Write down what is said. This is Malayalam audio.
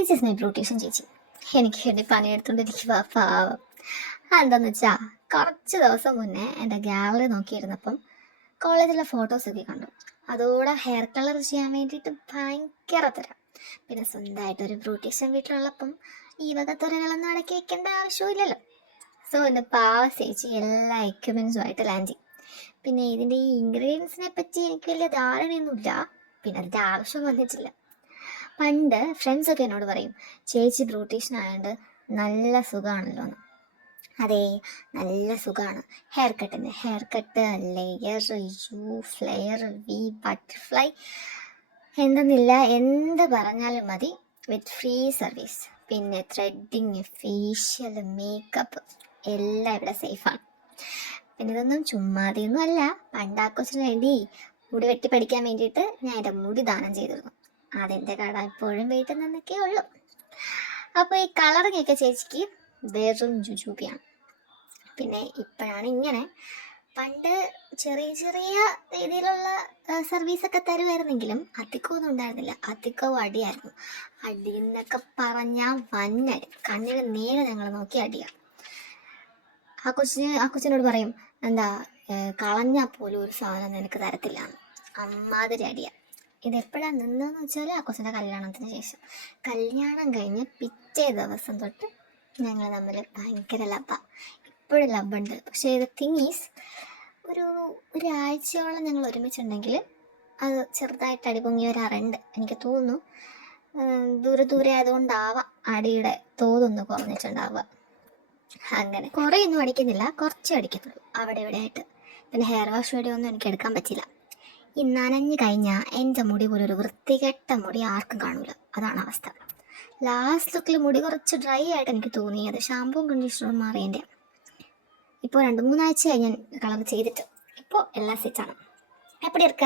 ദിസ് ഇസ് മൈ ബ്യൂട്ടീഷ്യൻ ചേച്ചി. എനിക്ക് വേണ്ടി പണിയെടുത്തോണ്ടിരിക്കുക പാവം. എന്താന്ന് വെച്ചാ കുറച്ച് ദിവസം മുന്നേ എൻ്റെ ഗാലറി നോക്കിയിരുന്നപ്പം കോളേജിലെ ഫോട്ടോസൊക്കെ കണ്ടു. അതോടെ ഹെയർ കളർ ചെയ്യാൻ വേണ്ടിയിട്ട് ഭയങ്കര തരാം. പിന്നെ സ്വന്തമായിട്ടൊരു ബ്യൂട്ടീഷ്യൻ വീട്ടിലുള്ളപ്പം ഈ വക തുറകളൊന്നും അടക്കി വെക്കേണ്ട ആവശ്യമില്ലല്ലോ. സോ എൻ്റെ പാവ ചേച്ചി എല്ലാ എക്യുപ്മെൻസുമായിട്ട് ലാൻഡ് ചെയ്യും. പിന്നെ ഇതിൻ്റെ ഈ ഇൻഗ്രീഡിയൻസിനെ പറ്റി എനിക്ക് വലിയ ധാരണയൊന്നുമില്ല, പിന്നെ അതിൻ്റെ ആവശ്യം വന്നിട്ടില്ല. പണ്ട് ഫ്രണ്ട്സൊക്കെ എന്നോട് പറയും, ചേച്ചി ബ്യൂട്ടീഷ്യൻ ആയതുകൊണ്ട് നല്ല സുഖമാണല്ലോ എന്ന്. അതെ, നല്ല സുഖമാണ്. Hair cut, layer, U, flare, V, butterfly എന്തെന്നില്ല, എന്ത് പറഞ്ഞാലും മതി, വിത്ത് ഫ്രീ സർവീസ്. പിന്നെ ത്രെഡിങ്, ഫേഷ്യൽ, മേക്കപ്പ് എല്ലാം ഇവിടെ സേഫാണ്. പിന്നെ ഇതൊന്നും ചുമ്മാതെയൊന്നും അല്ല. പണ്ടാക്കൊച്ചിന് വേണ്ടി മുടി വെട്ടി പഠിക്കാൻ വേണ്ടിയിട്ട് ഞാൻ എൻ്റെ മുടി ദാനം ചെയ്തിരുന്നു. അതിൻ്റെ കട ഇപ്പോഴും വീട്ടിൽ നിന്നൊക്കെ ഉള്ളു. അപ്പോൾ ഈ കളറിങ്ങൊക്കെ ചേച്ചിക്ക് വെറും ജുജൂബിയാണ്. പിന്നെ ഇപ്പോഴാണ് ഇങ്ങനെ. പണ്ട് ചെറിയ ചെറിയ രീതിയിലുള്ള സർവീസൊക്കെ തരുമായിരുന്നെങ്കിലും അധികമൊന്നും ഉണ്ടായിരുന്നില്ല. അധികവും അടിയായിരുന്നു. അടിയെന്നൊക്കെ പറഞ്ഞാൽ വന്നടി, കണ്ണിന് നേരെ ഞങ്ങൾ നോക്കി അടിയാണ്. ആ കൊച്ചിനോട് പറയും, എന്താ കളഞ്ഞാൽ പോലും ഒരു സാധനം നിനക്ക് തരത്തില്ല, അമ്മാതിരി അടിയാണ്. ഇതെപ്പോഴാണ് നിന്നതെന്ന് വെച്ചാൽ ആ കൊച്ചിൻ്റെ കല്യാണത്തിന് ശേഷം. കല്യാണം കഴിഞ്ഞ് പിറ്റേ ദിവസം തൊട്ട് ഞങ്ങൾ തമ്മിൽ ഭയങ്കര ലബ്ബാണ്. ഇപ്പോഴും ലബ്ബുണ്ട്. പക്ഷേ ഇത് തിങ് ഈസ്, ഒരാഴ്ചയോളം ഞങ്ങൾ ഒരുമിച്ചുണ്ടെങ്കിൽ അത് ചെറുതായിട്ട് അടി പൊങ്ങി വരാറുണ്ട്. എനിക്ക് തോന്നുന്നു ദൂരെ ആയതുകൊണ്ടാവാം അടിയുടെ തോതൊന്ന് കുറഞ്ഞിട്ടുണ്ടാവുക. അങ്ങനെ കുറേയൊന്നും അടിക്കുന്നില്ല, കുറച്ചേ അടിക്കുന്നുള്ളൂ അവിടെ ഇവിടെ ആയിട്ട്. പിന്നെ ഹെയർ വാഷ് വീഡിയോ ഒന്നും എനിക്ക് എടുക്കാൻ പറ്റില്ല. ഈ നനഞ്ഞു കഴിഞ്ഞാൽ എൻ്റെ മുടി പോലെ ഒരു വൃത്തികെട്ട മുടി ആർക്കും കാണൂല, അതാണ് അവസ്ഥ. ലാസ്റ്റ് ലുക്കിൽ മുടി കുറച്ച് ഡ്രൈ ആയിട്ട് എനിക്ക് തോന്നിയത് ഷാമ്പൂവും കണ്ടീഷണറും മാറിയതിൻ്റെ. ഇപ്പോൾ 2-3 ആഴ്ചയായി ഞാൻ കളർ ചെയ്തിട്ട്. ഇപ്പോൾ എല്ലാം സെറ്റാണ്. എപ്പടി ഇരിക്ക?